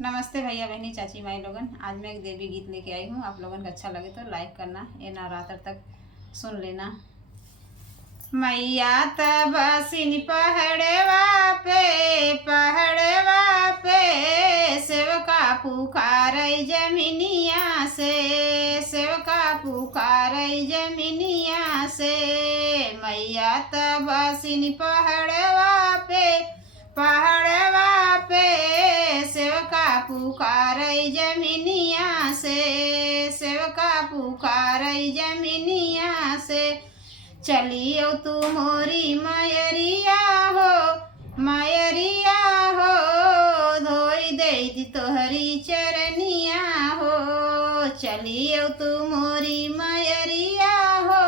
नमस्ते भैया बहनी चाची माई लोगन। आज मैं एक देवी गीत लेके आई हूँ। आप लोगन को अच्छा लगे तो लाइक करना, ये नवरात्र तक सुन लेना। मैया तब सिन पहाड़वा पे सेवका पुकार जमीनिया से, सेवका पुकार जमीनिया से। मैया तब सिन पहाड़वा पे सेवका पुकार जमीनिया से, सेवका पुकार जमीनिया से। चलियो तू मोरी मयरिया हो, धोई दे तोहरी चरनिया हो। चलियो तू मोरी मयरिया हो,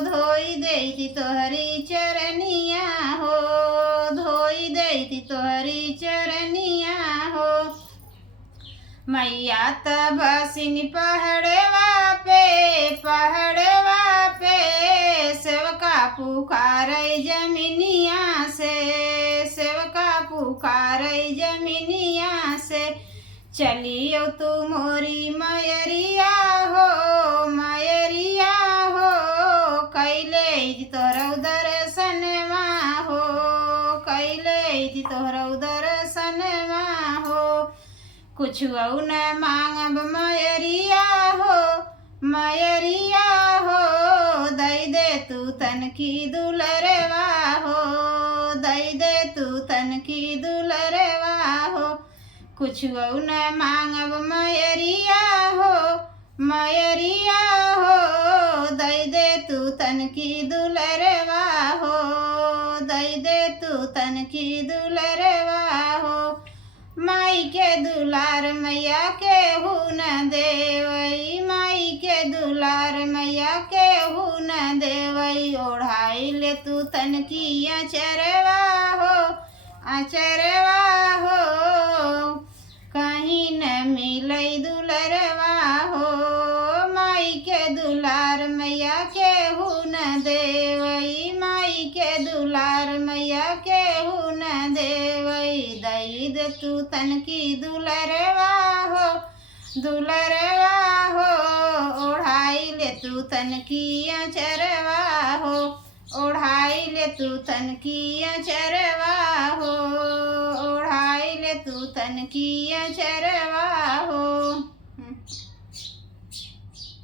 धोई दे तोहरी चरनिया हो, धोई दे तोहरी चरनिया हो। मैया तब सिन पहाड़वा पे सेवका पुकार जमीनिया से, सेवका पुकार जमीनिया से। चलियो तू मोरी मयरिया हो, कैले तोहरा दर्शनवा हो, कैले तोहरा दर्शनवा हो। कुछ न मांगब मयरिया हो, दई दे तू तन की दुलरवा हो, दई दे तू तन की दुलरवा हो। कुछ न मांगब मयरिया हो, दई दे तू तन की दुलरवा हो, दई दे तू तन की दुलरवा हो। माई के दुलार मैया के न देवई, माई के दुलार मैया के न देवई। ओढ़ाई ले तू तन की अचरवा हो, कहीं न मिलई दुलरवा हो। माई के दुलार मैया के न देवई, माई के दुलार मैया के न देवई। दई दे तू तन की दुलरवा हो, ओढ़ाई ले तू तन की अचरवा हो, ओढ़ाई ले तू तन की अचरवा हो, ओढ़ाई ले तू तन की अचरवा हो।